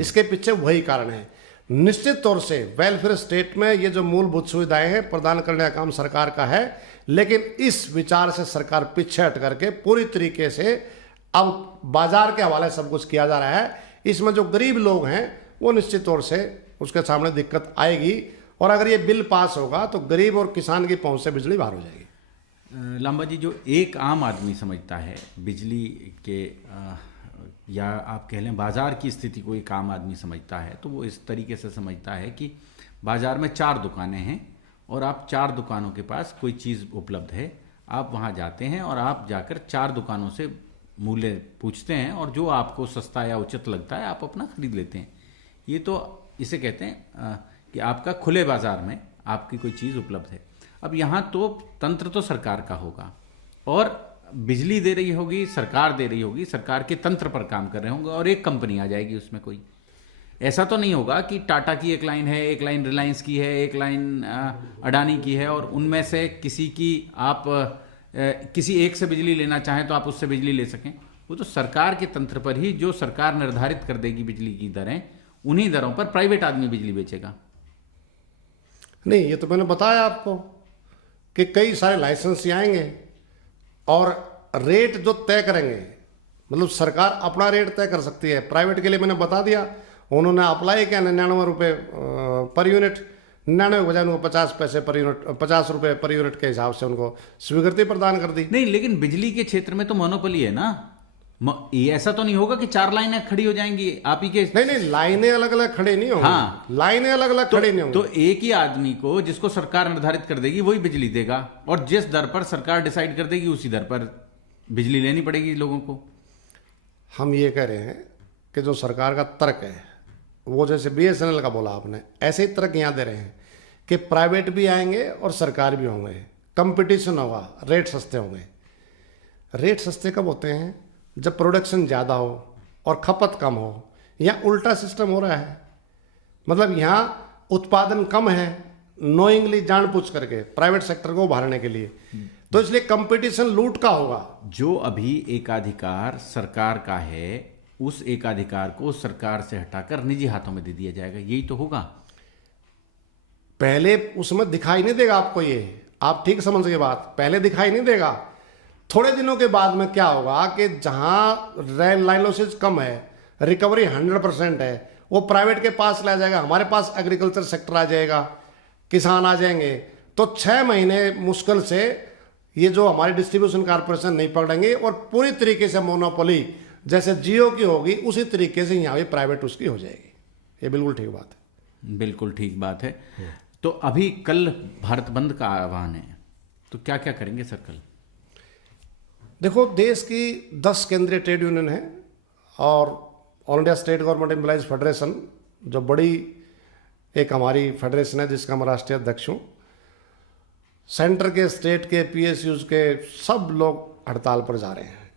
इसके पीछे वही कारण है। निश्चित तौर से वेलफेयर स्टेट में ये जो मूलभूत सुविधाएं हैं प्रदान करने का काम सरकार का है, लेकिन इस विचार से सरकार पीछे हट करके पूरी तरीके से अब बाजार के हवाले सब कुछ किया जा रहा है। इसमें जो गरीब लोग हैं वो निश्चित तौर से उसके सामने दिक्कत आएगी, और अगर ये बिल पास होगा तो गरीब और किसान की पहुंच से बिजली बाहर हो जाएगी। लांबा जी, जो एक आम आदमी समझता है बिजली के या आप कह लें बाजार की स्थिति को एक आम आदमी समझता है, तो वो इस तरीके से समझता है कि बाजार में 4 दुकानें हैं और आप 4 दुकानों के पास कोई चीज़ उपलब्ध है, आप वहाँ जाते हैं और आप जाकर 4 दुकानों से मूल्य पूछते हैं और जो आपको सस्ता या उचित लगता है आप अपना खरीद लेते हैं। ये तो इसे कहते हैं कि आपका खुले बाजार में आपकी कोई चीज़ उपलब्ध है। अब यहाँ तो तंत्र तो सरकार का होगा और बिजली दे रही होगी, सरकार दे रही होगी, सरकार के तंत्र पर काम कर रहे होंगे और एक कंपनी आ जाएगी उसमें। कोई ऐसा तो नहीं होगा कि टाटा की एक लाइन है, एक लाइन रिलायंस की है, एक लाइन अडानी की है और उनमें से किसी की आप किसी एक से बिजली लेना चाहें तो आप उससे बिजली ले सकें। वो तो सरकार के तंत्र पर ही, जो सरकार निर्धारित कर देगी बिजली की दरें, उन्हीं दरों पर प्राइवेट आदमी बिजली बेचेगा। नहीं, ये तो मैंने बताया आपको कि कई सारे लाइसेंस आएंगे और रेट जो तय करेंगे, मतलब सरकार अपना रेट तय कर सकती है। प्राइवेट के लिए मैंने बता दिया, उन्होंने अप्लाई किया 99 रुपये पर यूनिट, 99 बजाय उनको 50 पैसे पर यूनिट, 50 रुपये पर यूनिट के हिसाब से उनको स्वीकृति प्रदान कर दी। नहीं, लेकिन बिजली के क्षेत्र में तो मोनोपोली है ना। ये ऐसा तो नहीं होगा कि 4 लाइनें खड़ी हो जाएंगी आप ही के। नहीं, लाइनें अलग अलग खड़े नहीं होंगी। हाँ, लाइनें अलग अलग खड़े नहीं होंगी। तो एक ही आदमी को, जिसको सरकार निर्धारित कर देगी, वही बिजली देगा और जिस दर पर सरकार डिसाइड कर देगी उसी दर पर बिजली लेनी पड़ेगी लोगों को। हम ये कह रहे हैं कि जो सरकार का तर्क है वो जैसे BSNL का बोला आपने, ऐसे ही तर्क यहाँ दे रहे हैं कि प्राइवेट भी आएंगे और सरकार भी होंगे, कंपटीशन होगा, रेट सस्ते होंगे। रेट सस्ते कब होते हैं? जब प्रोडक्शन ज़्यादा हो और खपत कम हो। यहाँ उल्टा सिस्टम हो रहा है, मतलब यहाँ उत्पादन कम है, नोइंगली जानबूझ करके प्राइवेट सेक्टर को उभारने के लिए, तो इसलिए कंपटीशन लूट का होगा। जो अभी एकाधिकार सरकार का है, उस एकाधिकार को सरकार से हटाकर निजी हाथों में दे दिया जाएगा, यही तो होगा। पहले उसमें दिखाई नहीं देगा आपको, ये आप ठीक समझ गए बात, पहले दिखाई नहीं देगा। थोड़े दिनों के बाद में क्या होगा कि जहाँ लाइन लॉसेज कम है, रिकवरी 100% है, वो प्राइवेट के पास ला जाएगा, हमारे पास एग्रीकल्चर सेक्टर आ जाएगा, किसान आ जाएंगे, तो 6 महीने मुश्किल से ये जो हमारी डिस्ट्रीब्यूशन कॉर्पोरेशन नहीं पकड़ेंगे और पूरी तरीके से मोनोपोली जैसे जियो की होगी उसी तरीके से यहाँ भी प्राइवेट उसकी हो जाएगी। ये बिल्कुल ठीक बात है। बिल्कुल ठीक बात है। तो अभी कल भारत बंद का आह्वान है, तो क्या क्या करेंगे सर कल? देखो, देश की 10 केंद्रीय ट्रेड यूनियन है और all India state government employees federation जो बड़ी एक हमारी फेडरेशन है जिसका मैं राष्ट्रीय अध्यक्ष हूँ, सेंटर के, स्टेट के, PSUs के सब लोग हड़ताल पर जा रहे हैं,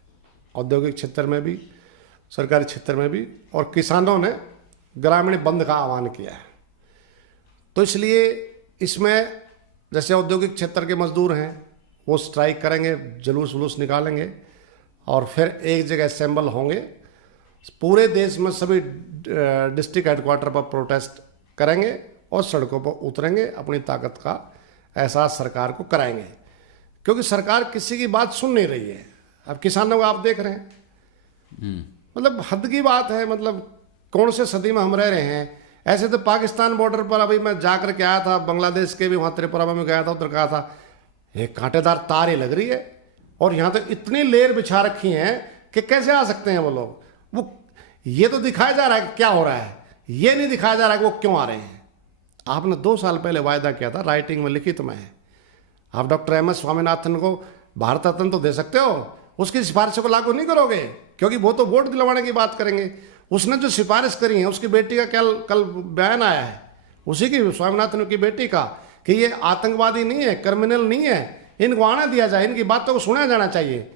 औद्योगिक क्षेत्र में भी, सरकारी क्षेत्र में भी, और किसानों ने ग्रामीण बंद का आह्वान किया है। तो इसलिए इसमें जैसे औद्योगिक क्षेत्र के मजदूर हैं वो स्ट्राइक करेंगे, जुलूस वलूस निकालेंगे और फिर एक जगह असेंबल होंगे, पूरे देश में सभी डिस्ट्रिक्ट हेडक्वार्टर पर प्रोटेस्ट करेंगे और सड़कों पर उतरेंगे, अपनी ताकत का एहसास सरकार को कराएंगे, क्योंकि सरकार किसी की बात सुन नहीं रही है। अब किसानों को आप देख रहे हैं, मतलब हद की बात है, मतलब कौन से सदी में हम रह रहे हैं। ऐसे तो पाकिस्तान बॉर्डर पर अभी मैं जा कर के आया था, बांग्लादेश के भी वहाँ त्रिपुरा में गया था, उधर कहा था एक कांटेदार तार ही लग रही है, और यहाँ तो इतनी लेयर बिछा रखी हैं कि कैसे आ सकते हैं वो लोग। वो ये तो दिखाया जा रहा है कि क्या हो रहा है, ये नहीं दिखाया जा रहा है कि वो क्यों आ रहे हैं। आपने 2 साल पहले वायदा किया था, राइटिंग में लिखित में है, आप डॉक्टर MS स्वामीनाथन को भारत रत्न तो दे सकते हो, उसकी सिफारिशों को लागू नहीं करोगे, क्योंकि वो तो वोट दिलवाने की बात करेंगे। उसने जो सिफारिश करी है, उसकी बेटी का कल बयान आया है, उसी की, स्वामीनाथन की बेटी का, कि ये आतंकवादी नहीं है, क्रिमिनल नहीं है, इनको आना दिया जाए, इनकी बातों को सुना जाना चाहिए।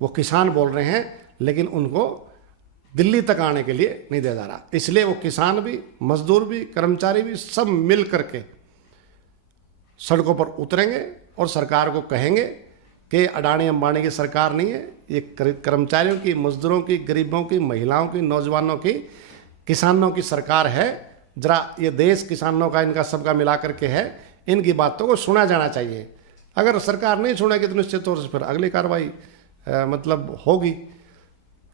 वो किसान बोल रहे हैं, लेकिन उनको दिल्ली तक आने के लिए नहीं दिया जा रहा। इसलिए वो किसान भी, मजदूर भी, कर्मचारी भी सब मिल करके सड़कों पर उतरेंगे और सरकार को कहेंगे कि अडानी अंबानी की सरकार नहीं है, ये कर्मचारियों की, मजदूरों की, गरीबों की, महिलाओं की, नौजवानों की, किसानों की सरकार है। जरा ये देश किसानों का, इनका सबका मिला करके है, इनकी बातों को सुना जाना चाहिए। अगर सरकार नहीं सुनेगी तो निश्चित तौर से फिर अगली कार्रवाई मतलब होगी।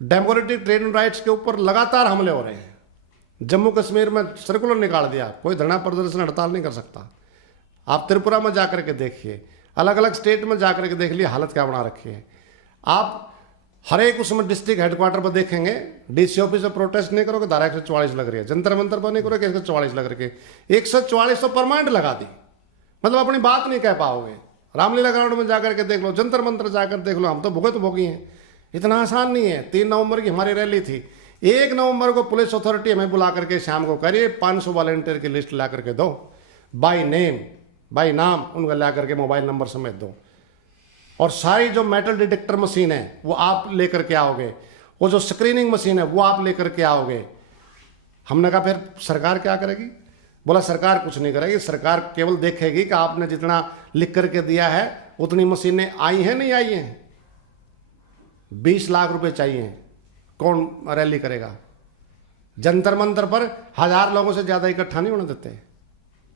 डेमोक्रेटिक ट्रेड एंड राइट्स के ऊपर लगातार हमले हो रहे हैं। जम्मू कश्मीर में सर्कुलर निकाल दिया, कोई धरना प्रदर्शन हड़ताल नहीं कर सकता। आप त्रिपुरा में जाकर के देखिए, अलग अलग स्टेट में जाकर के देख लिए हालत क्या बना रखी है। आप हर एक उसमें डिस्ट्रिक्ट हेडक्वार्टर पर देखेंगे, DC ऑफिस से प्रोटेस्ट नहीं करोगे, धारा 144 लग रही है, जंतर मंतर पर नहीं करोगे, 144 लग रही है, 144 तो परमानेंट लगा दी, मतलब अपनी बात नहीं कह पाओगे। रामलीला ग्राउंड में जाकर के देख लो, जंतर मंतर जाकर देख लो, हम तो भुगत भोगी हैं। इतना आसान नहीं है। 3 नवंबर की हमारी रैली थी, 1 नवंबर को पुलिस अथॉरिटी हमें बुला करके शाम को करिए 500 वॉलंटियर की लिस्ट ला करके दो, बाय नेम, बाय नाम, उनका ला करके मोबाइल नंबर समेत दो, और सारी जो मेटल डिटेक्टर मशीन है वो आप लेकर के आओगे, वो जो स्क्रीनिंग मशीन है वो आप लेकर के आओगे। हमने कहा फिर सरकार क्या करेगी? बोला सरकार कुछ नहीं करेगी, सरकार केवल देखेगी कि आपने जितना लिख करके दिया है उतनी मशीनें आई हैं नहीं आई हैं। 20 लाख रुपए चाहिए, कौन रैली करेगा? जंतर मंतर पर 1000 लोगों से ज़्यादा इकट्ठा नहीं होने देते,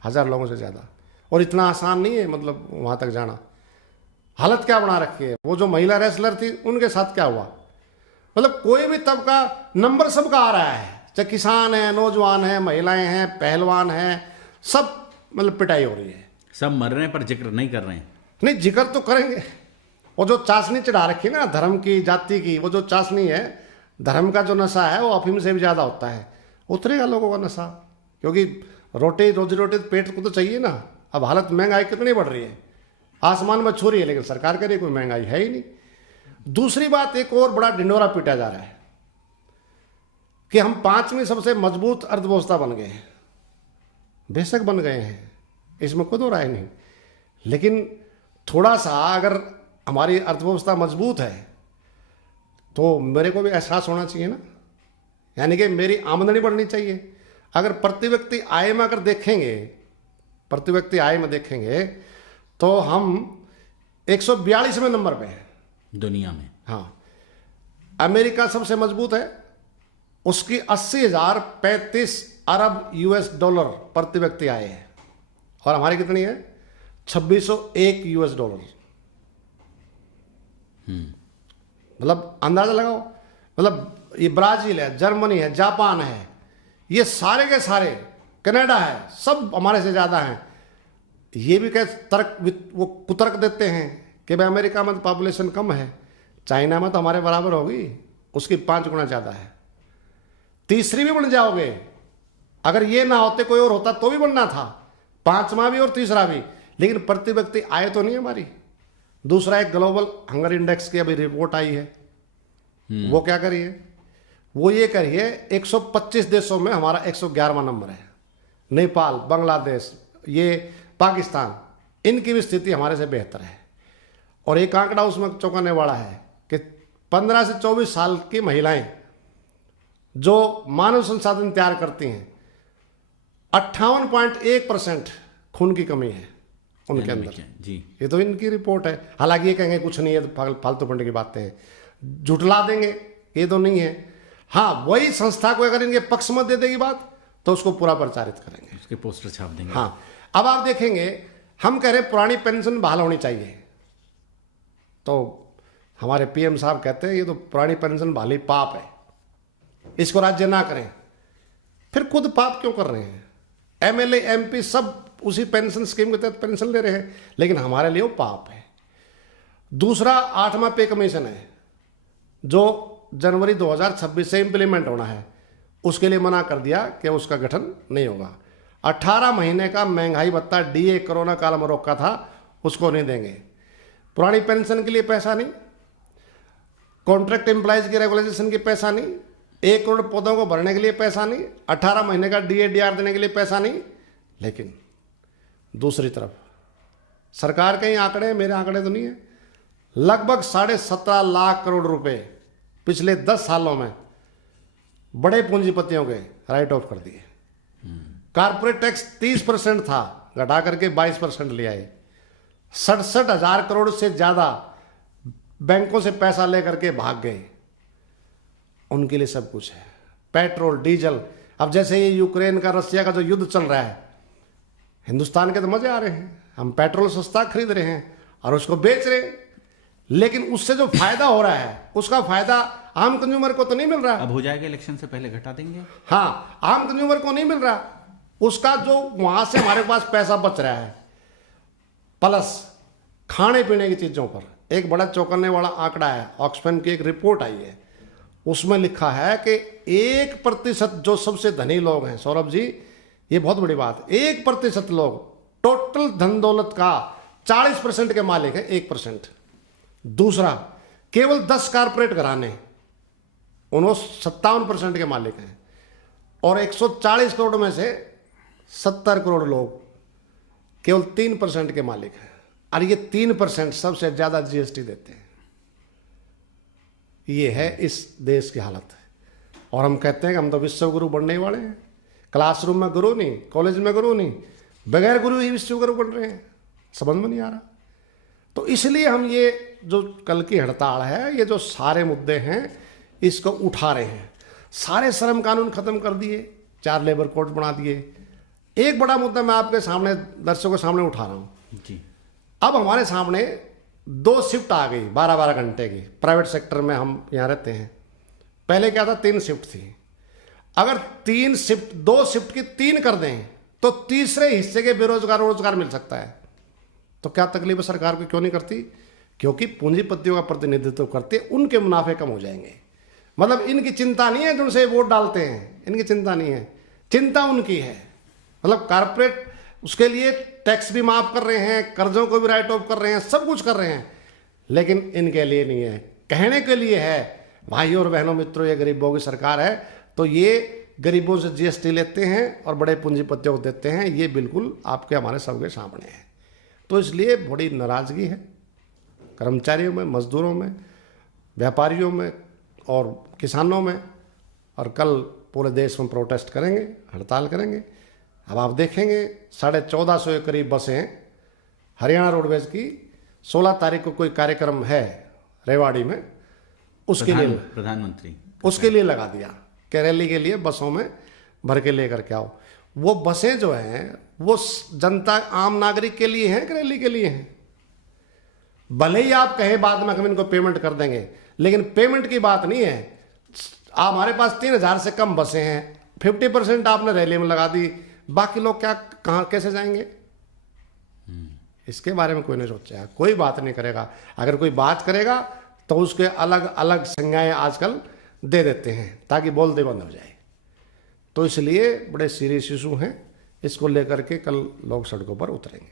1000 लोगों से ज़्यादा, और इतना आसान नहीं है मतलब वहाँ तक जाना। हालत क्या बना रखी है। वो जो महिला रेसलर थी उनके साथ क्या हुआ, मतलब कोई भी तबका, नंबर सबका आ रहा है, चाहे किसान है, नौजवान है, महिलाएं हैं, पहलवान हैं, सब मतलब पिटाई हो रही है। सब मर रहे हैं पर जिक्र नहीं कर रहे हैं। नहीं, जिक्र तो करेंगे। वो जो चाशनी चढ़ा रखी है ना धर्म की, जाति की, वो जो चाशनी है, धर्म का जो नशा है वो अफीम से भी ज़्यादा होता है। उतरेगा लोगों का नशा, क्योंकि रोटी, रोजी रोटी पेट को तो चाहिए ना। अब हालत, महंगाई कितनी बढ़ रही है, आसमान में छू रही है, लेकिन सरकार कह रही है कोई महंगाई है ही नहीं। दूसरी बात, एक और बड़ा ढिंडोरा पीटा जा रहा है कि हम 5वीं सबसे मजबूत अर्थव्यवस्था बन गए हैं। बेशक बन गए हैं, इसमें कोई दो राय नहीं, लेकिन थोड़ा सा अगर हमारी अर्थव्यवस्था मजबूत है तो मेरे को भी एहसास होना चाहिए ना, यानी कि मेरी आमदनी बढ़नी चाहिए। अगर प्रति व्यक्ति आय में अगर देखेंगे, प्रति व्यक्ति आय में देखेंगे तो हम 142वें नंबर पे हैं दुनिया में। हाँ, अमेरिका सबसे मजबूत है, उसकी 80,035 अरब यूएस डॉलर प्रति व्यक्ति आए हैं, और हमारी कितनी है? 2601 यूएस डॉलर। मतलब अंदाजा लगाओ, मतलब ये ब्राजील है, जर्मनी है, जापान है, ये सारे के सारे, कनाडा है, सब हमारे से ज़्यादा हैं। ये भी क्या तर्क, वो कुतर्क देते हैं कि भाई अमेरिका में तो पॉपुलेशन कम है, चाइना में तो हमारे बराबर होगी, उसकी 5 गुना ज़्यादा है। तीसरी भी बन जाओगे, अगर ये ना होते कोई और होता तो भी बनना था, 5वां भी और तीसरा भी, लेकिन प्रति व्यक्ति आय तो नहीं हमारी। दूसरा एक ग्लोबल हंगर इंडेक्स की अभी रिपोर्ट आई है, वो क्या करिए, वो ये करिए 125 देशों में हमारा 111वां नंबर है। नेपाल, बांग्लादेश, ये पाकिस्तान, इनकी भी स्थिति हमारे से बेहतर है। और एक आंकड़ा उसमें चौंकाने वाला है कि 15 से 24 साल की महिलाएं जो मानव संसाधन तैयार करती हैं, 58.1% खून की कमी है उनके अंदर जी। ये तो इनकी रिपोर्ट है। हालांकि ये कहेंगे कुछ नहीं है, तो फालतू फंडे की बातें हैं, झुटला देंगे, ये तो नहीं है। हाँ, वही संस्था को अगर इनके पक्ष में दे देगी बात तो उसको पूरा प्रचारित करेंगे, उसके पोस्टर छाप देंगे। हाँ, अब आप देखेंगे हम कह रहे पुरानी पेंशन बहाल होनी चाहिए, तो हमारे पीएम साहब कहते हैं ये तो पुरानी पेंशन बहाली पाप है, इसको राज्य ना करें। फिर खुद पाप क्यों कर रहे हैं? एमएलए एमपी सब उसी पेंशन स्कीम के तहत पेंशन ले रहे हैं, लेकिन हमारे लिए वो पाप है। दूसरा 8वां पे कमीशन है जो जनवरी 2026 से इंप्लीमेंट होना है, उसके लिए मना कर दिया कि उसका गठन नहीं होगा। 18 महीने का महंगाई भत्ता डीए कोरोना काल में रोका था, उसको नहीं देंगे। पुरानी पेंशन के लिए पैसा नहीं, कॉन्ट्रैक्ट एम्प्लॉयज की रेगुलाइजेशन के पैसा नहीं, 1 करोड़ पौधों को भरने के लिए पैसा नहीं, 18 महीने का डीए-डीआर देने के लिए पैसा नहीं। लेकिन दूसरी तरफ सरकार के ही आंकड़े हैं, मेरे आंकड़े तो नहीं है, लगभग 17.5 लाख करोड़ रुपए पिछले 10 सालों में बड़े पूंजीपतियों के राइट ऑफ कर दिए। कारपोरेट टैक्स 30% था, घटा करके 22% ले आए। 67,000 करोड़ से ज्यादा बैंकों से पैसा लेकर के भाग गए, उनके लिए सब कुछ है। पेट्रोल, डीजल, अब जैसे ये यूक्रेन का रसिया का जो युद्ध चल रहा है, हिंदुस्तान के तो मजे आ रहे हैं, हम पेट्रोल सस्ता खरीद रहे हैं और उसको बेच रहे हैं, लेकिन उससे जो फायदा हो रहा है उसका फायदा आम कंज्यूमर को तो नहीं मिल रहा। अब हो जाएगा, इलेक्शन से पहले घटा देंगे। हाँ, आम कंज्यूमर को नहीं मिल रहा, उसका जो वहां से हमारे पास पैसा बच रहा है, प्लस खाने पीने की चीजों पर। एक बड़ा चौंकाने वाला आंकड़ा है, ऑक्सफैम की एक रिपोर्ट आई है, उसमें लिखा है कि 1% जो सबसे धनी लोग हैं, सौरभ जी ये बहुत बड़ी बात, 1% लोग टोटल धन दौलत का 40% के मालिक हैं, 1%। दूसरा, केवल 10 कारपोरेट घराने, उन्होंने 57% के मालिक हैं, और 140 करोड़ में से 70 करोड़ लोग केवल 3% के मालिक हैं, और ये 3% सबसे ज्यादा जीएसटी देते हैं। ये है इस देश की हालत। और हम कहते हैं कि हम तो विश्व गुरु बनने वाले हैं, क्लासरूम में गुरु नहीं, कॉलेज में गुरु नहीं, बगैर गुरु ही विश्व गुरु बन रहे हैं, समझ में नहीं आ रहा। तो इसलिए हम ये जो कल की हड़ताल है, ये जो सारे मुद्दे हैं इसको उठा रहे हैं। सारे श्रम कानून खत्म कर दिए, 4 लेबर कोड बना दिए। एक बड़ा मुद्दा मैं आपके सामने, दर्शकों के सामने उठा रहा हूँ जी। अब हमारे सामने 2 शिफ्ट आ गई 12-12 घंटे की, प्राइवेट सेक्टर में हम यहाँ रहते हैं। पहले क्या था, 3 शिफ्ट थी। अगर 2 शिफ्ट की 3 कर दें तो तीसरे हिस्से के बेरोजगार रोजगार मिल सकता है। तो क्या तकलीफ है सरकार को, क्यों नहीं करती? क्योंकि पूंजीपतियों का प्रतिनिधित्व करते, उनके मुनाफे कम हो जाएंगे। मतलब इनकी चिंता नहीं है, जिनसे वोट डालते हैं, इनकी चिंता नहीं है, चिंता उनकी है। मतलब कारपोरेट उसके लिए टैक्स भी माफ कर रहे हैं, कर्जों को भी राइट ऑफ कर रहे हैं, सब कुछ कर रहे हैं, लेकिन इनके लिए नहीं है। कहने के लिए है, भाइयों और बहनों मित्रों, ये गरीबों की सरकार है, तो ये गरीबों से जीएसटी लेते हैं और बड़े पूंजीपतियों को देते हैं, ये बिल्कुल आपके हमारे सबके सामने है। तो इसलिए बड़ी नाराज़गी है कर्मचारियों में, मजदूरों में, व्यापारियों में और किसानों में। और कल पूरे देश में प्रोटेस्ट करेंगे, हड़ताल करेंगे। अब आप देखेंगे 1450 के करीब बसें हैं हरियाणा रोडवेज की। 16 तारीख को कोई कार्यक्रम है रेवाड़ी में, उसके लिए प्रधानमंत्री उसके लिए लगा दिया कि रैली के लिए बसों में भर के लेकर के आओ। वो बसें जो हैं वो जनता, आम नागरिक के लिए हैं कि रैली के लिए हैं? भले ही आप कहे बाद में हम इनको पेमेंट कर देंगे, लेकिन पेमेंट की बात नहीं है। आप हमारे पास 3000 से कम बसें हैं, 50% आपने रैली में लगा दी, बाकी लोग क्या, कहाँ, कैसे जाएंगे? इसके बारे में कोई नहीं सोचेगा, कोई बात नहीं करेगा। अगर कोई बात करेगा तो उसके अलग अलग संज्ञाएं आजकल दे देते हैं ताकि बोलते बंद हो जाए। तो इसलिए बड़े सीरियस इशू हैं, इसको लेकर के कल लोग सड़कों पर उतरेंगे।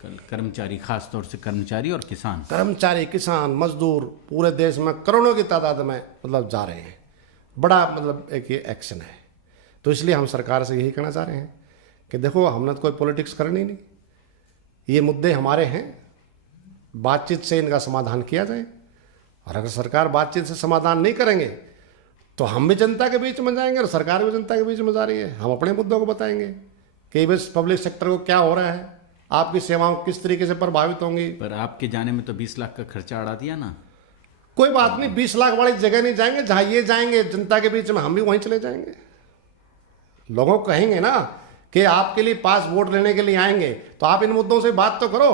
कल कर्मचारी, खास तौर से कर्मचारी और किसान, कर्मचारी, किसान, मजदूर पूरे देश में करोड़ों की तादाद में मतलब जा रहे हैं। बड़ा मतलब एक ये एक्शन है। तो इसलिए हम सरकार से यही कहना चाह रहे हैं कि देखो, हमने तो कोई पॉलिटिक्स करनी नहीं, ये मुद्दे हमारे हैं, बातचीत से इनका समाधान किया जाए। और अगर सरकार बातचीत से समाधान नहीं करेंगे तो हम भी जनता के बीच में जाएंगे और सरकार भी जनता के बीच में जा रही है। हम अपने मुद्दों को बताएंगे कि बस पब्लिक सेक्टर को क्या हो रहा है, आपकी सेवाओं किस तरीके से प्रभावित होंगी। पर आपके जाने में तो 20 लाख का खर्चा अड़ा दिया ना। कोई बात नहीं, 20 लाख वाली जगह नहीं जाएंगे, जहां ये जाएंगे जनता के बीच में, हम भी वहीं चले जाएंगे। लोगों को कहेंगे ना कि आपके लिए पास वोट लेने के लिए आएंगे, तो आप इन मुद्दों से बात तो करो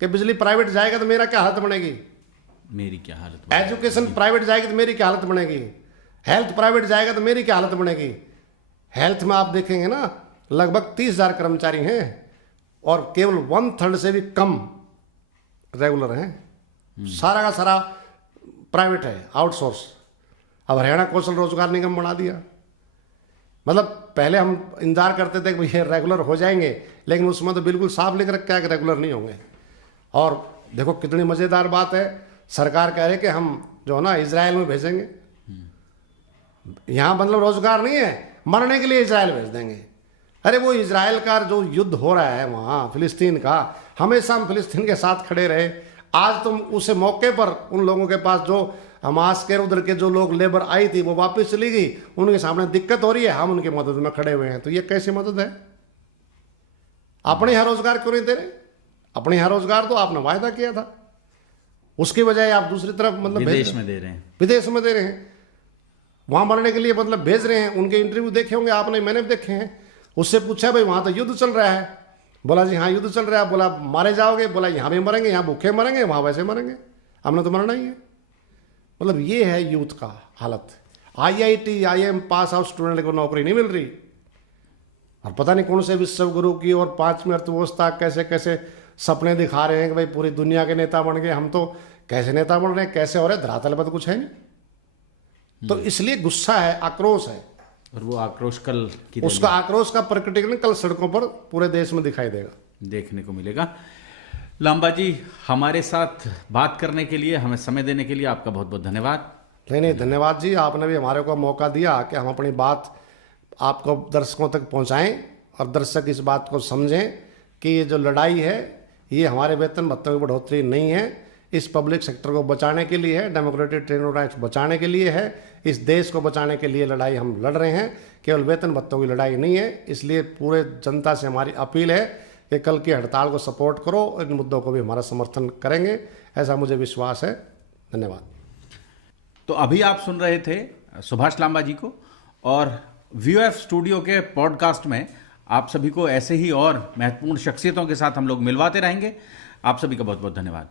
कि बिजली प्राइवेट जाएगा तो मेरा क्या हालत बनेगी, मेरी क्या हालत बनेगी, एजुकेशन प्राइवेट जाएगी तो मेरी क्या हालत बनेगी, हेल्थ प्राइवेट जाएगा तो मेरी क्या हालत बनेगी। हेल्थ में आप देखेंगे ना, लगभग 30,000 कर्मचारी हैं और केवल 1/3 से भी कम रेगुलर हैं। सारा का सारा प्राइवेट है, आउटसोर्स। अब हरियाणा कौशल रोजगार निगम बना दिया। मतलब पहले हम इंतजार करते थे कि भैया रेगुलर हो जाएंगे, लेकिन उसमें तो बिल्कुल साफ लिख रखा है कि रेगुलर नहीं होंगे। और देखो कितनी मज़ेदार बात है, सरकार कह रही कि हम जो है ना इजराइल में भेजेंगे। यहाँ मतलब रोजगार नहीं है, मरने के लिए इजराइल भेज देंगे। अरे वो इजराइल का जो युद्ध हो रहा है वहाँ फिलिस्तीन का, हमेशा हम फिलिस्तीन के साथ खड़े रहे। आज तुम उस मौके पर उन लोगों के पास जो हमास के उधर के जो लोग लेबर आई थी वो वापस चली गई, उनके सामने दिक्कत हो रही है, हम उनकी मदद में खड़े हुए हैं। तो ये कैसी मदद है? अपने यहाँ रोजगार क्यों नहीं दे रहे? अपने यहाँ रोजगार तो आपने वायदा किया था, उसकी बजाय आप दूसरी तरफ मतलब विदेश में दे रहे हैं, विदेश में दे रहे हैं, वहां मरने के लिए मतलब भेज रहे हैं। उनके इंटरव्यू देखे होंगे आपने, मैंने भी देखे हैं। उससे पूछा भाई वहां तो युद्ध चल रहा है, बोला जी हाँ युद्ध चल रहा है। बोला मारे जाओगे? बोला यहाँ भी मरेंगे, यहाँ भूखे मरेंगे, वहां वैसे मरेंगे, हमने तो मरना ही है। मतलब ये है यूथ का हालत। IIT IIM pass out student को नौकरी नहीं मिल रही, और पता नहीं कौन से विश्व गुरु की और 5वीं अर्थव्यवस्था कैसे कैसे सपने दिखा रहे हैं कि भाई पूरी दुनिया के नेता बन गए। हम तो कैसे नेता बन रहे हैं, कैसे हो रहे, धरातल पर तो कुछ है नहीं। तो इसलिए गुस्सा है, आक्रोश है, और वो आक्रोश कल की उसका आक्रोश का प्रकटीकरण कल सड़कों पर पूरे देश में दिखाई देगा, देखने को मिलेगा। लांबा जी, हमारे साथ बात करने के लिए, हमें समय देने के लिए आपका बहुत बहुत धन्यवाद। नहीं धन्यवाद जी, आपने भी हमारे को मौका दिया कि हम अपनी बात आपको दर्शकों तक पहुंचाएं और दर्शक इस बात को समझें कि ये जो लड़ाई है ये हमारे वेतन भत्तों की बढ़ोतरी नहीं है, इस पब्लिक सेक्टर को बचाने के लिए है, डेमोक्रेटिक ट्रेड राइट्स बचाने के लिए है, इस देश को बचाने के लिए लड़ाई हम लड़ रहे हैं, केवल वेतन भत्तों की लड़ाई नहीं है। इसलिए पूरे जनता से हमारी अपील है कि कल की हड़ताल को सपोर्ट करो, इन मुद्दों को भी हमारा समर्थन करेंगे, ऐसा मुझे विश्वास है। धन्यवाद। तो अभी आप सुन रहे थे सुभाष लांबा जी को, और VOF स्टूडियो के पॉडकास्ट में आप सभी को ऐसे ही और महत्वपूर्ण शख्सियतों के साथ हम लोग मिलवाते रहेंगे। आप सभी का बहुत बहुत धन्यवाद।